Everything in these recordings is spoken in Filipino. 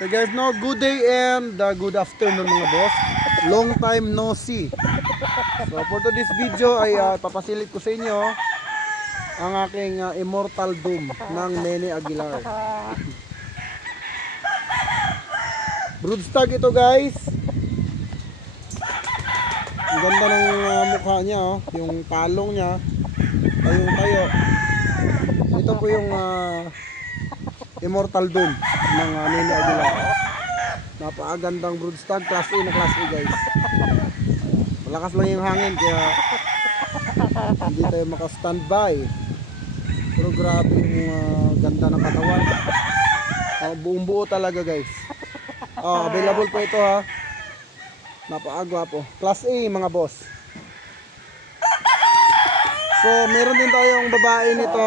So guys, no, good day and good afternoon mga boss. Long time no see. So for today's video ay papasilip ko sa inyo ang aking Immortal Doom ng Nene Aguilar. Broodstag ito guys. Ang ganda ng mukha niya, oh. Yung talong niya ay yung tayo. Ito po yung Immortal Doom ng Nene Aguilar. Napakagandang broodstag, class A na class A guys. Malakas lang yung hangin kaya hindi tayo maka-standby. Pero grabe yung ganda ng katawan. Buong buo talaga guys. Available po ito ha. Napakagwapo. Class A mga boss. So meron din tayong babae nito.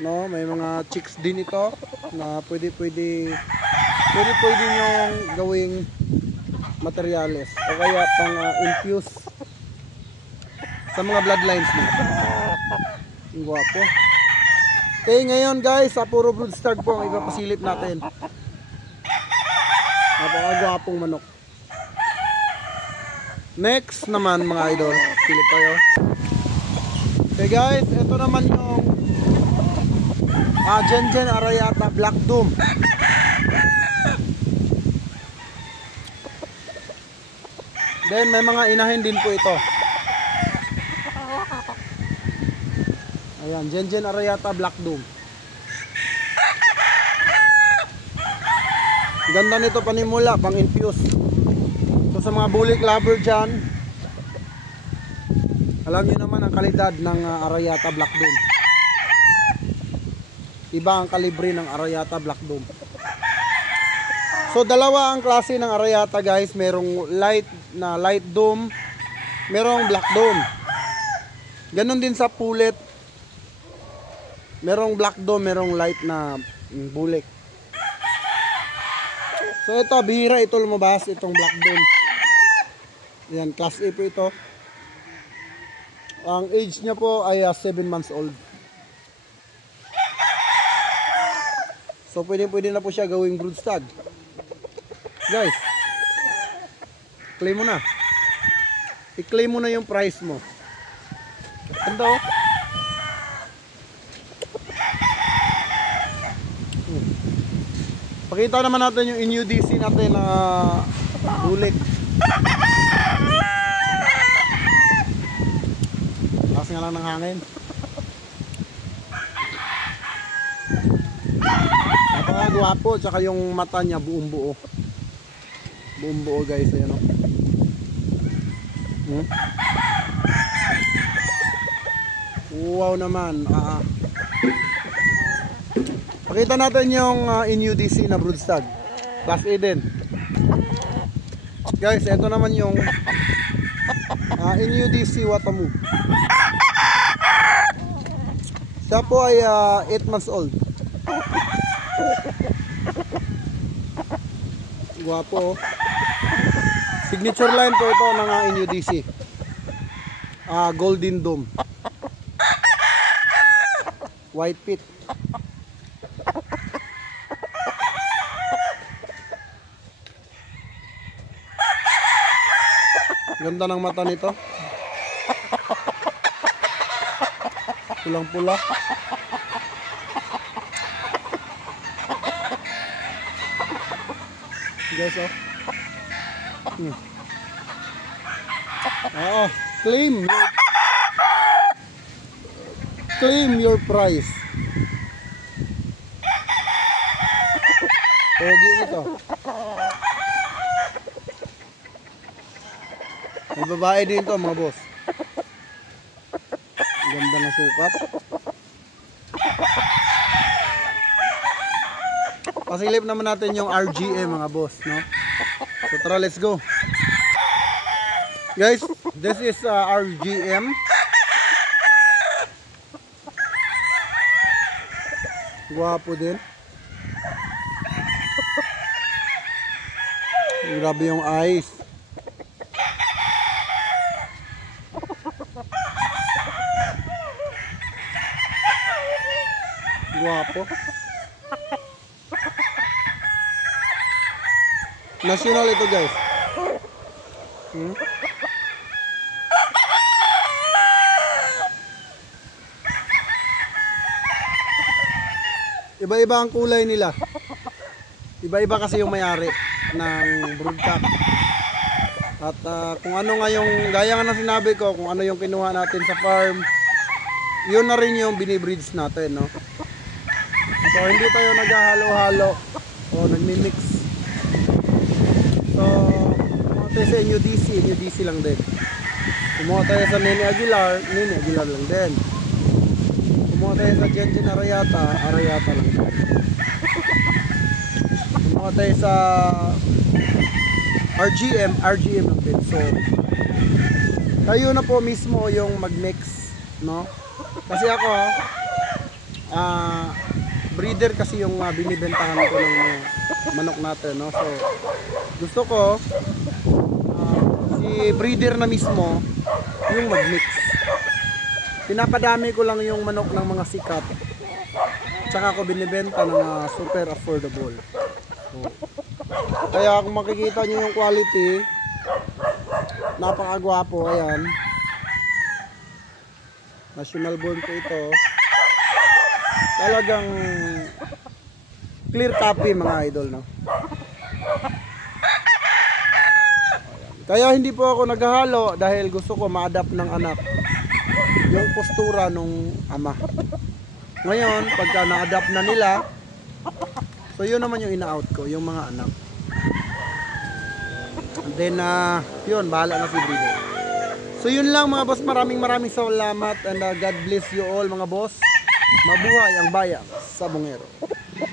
No, may mga chicks din ito na pwede nyong gawing materyales o kaya pang infuse sa mga bloodlines mo. Ang gwapo. Okay, ngayon guys, sa puro broodstag po ang ipapasilip natin. Napakagwapong manok. Next naman mga idol, silip tayo. Okay guys, ito naman yung Gen Arayata Black Doom. Then may mga inahin din po ito. Ayan, Gen Arayata Black Doom. Ganda nito panimula, pang infuse. So sa mga bulik lover dyan, alam nyo naman ang kalidad ng Arayata Black Doom. Iba ang kalibre ng Arayata Black Doom. So dalawa ang klase ng Arayata guys. Merong light doom, merong black doom. Ganon din sa pulet. Merong black doom, merong light na bulik. So ito, bihira ito lumabas, itong black doom. Yan, class A po ito. Ang age niya po ay 7 months old. So pwede na po siya gawing broodstag. Guys, claim mo na. I-claim mo na yung price mo. Ganda oh. Pakita naman natin yung NUDC natin na bulik. Lakas nga lang ng hangin. Napakagwapo, tsaka yung mata niya buong buo. Buong buo guys, ayan o. Wow naman. Pakita natin yung NUDC na broodstag. Class A din. Guys, ito naman yung NUDC Watamu. Siya po ay 8 months old. Guwapo. Signature line po ito ng NUDC. Golden Dome. White pit. Ganda ng mata nito. Pulang-pula. Guys, oh. Claim your price. Pogi nito. May babae din to mga boss. Ganda ng sukat. Pasilip naman natin yung RGM mga boss, no? So tara, let's go. Guys, this is RGM. Guwapo din. Grabe yung eyes. Guwapo. National ito guys. Iba-iba ang kulay nila. Iba-iba kasi yung may-ari ng broodcock. At kung ano nga yung, gaya nga ng sinabi ko, kung ano yung kinuha natin sa farm, yun na rin yung binibreeds natin, no? So hindi tayo naghahalo-halo o nagmi-mix. So kumuha tayo sa NUDC lang din. Kumuha tayo sa Nene Aguilar lang din. Kumuha tayo sa Gengen Arayata lang din. Kumuha tayo sa RGM lang din. So kayo na po mismo yung mag-mix, no? Kasi ako breeder kasi yung binibentahan ko ng manok natin, no? So gusto ko si breeder na mismo yung mag-mix. Pinapadami ko lang yung manok ng mga sikat. Tsaka ako binibenta ng super affordable. So, kaya kung makikita nyo yung quality, napakagwapo. Ayan, national born ko ito. Talagang clear copy mga idol, no? Kaya hindi po ako naghahalo dahil gusto ko ma-adapt ng anak yung postura nung ama. Ngayon pagka na-adapt na nila, so yun naman yung ina-out ko, yung mga anak. And then yun, bahala na si breeder. So yun lang mga boss, maraming salamat and God bless you all mga boss. Mabuhay ang bayan sa Bungero.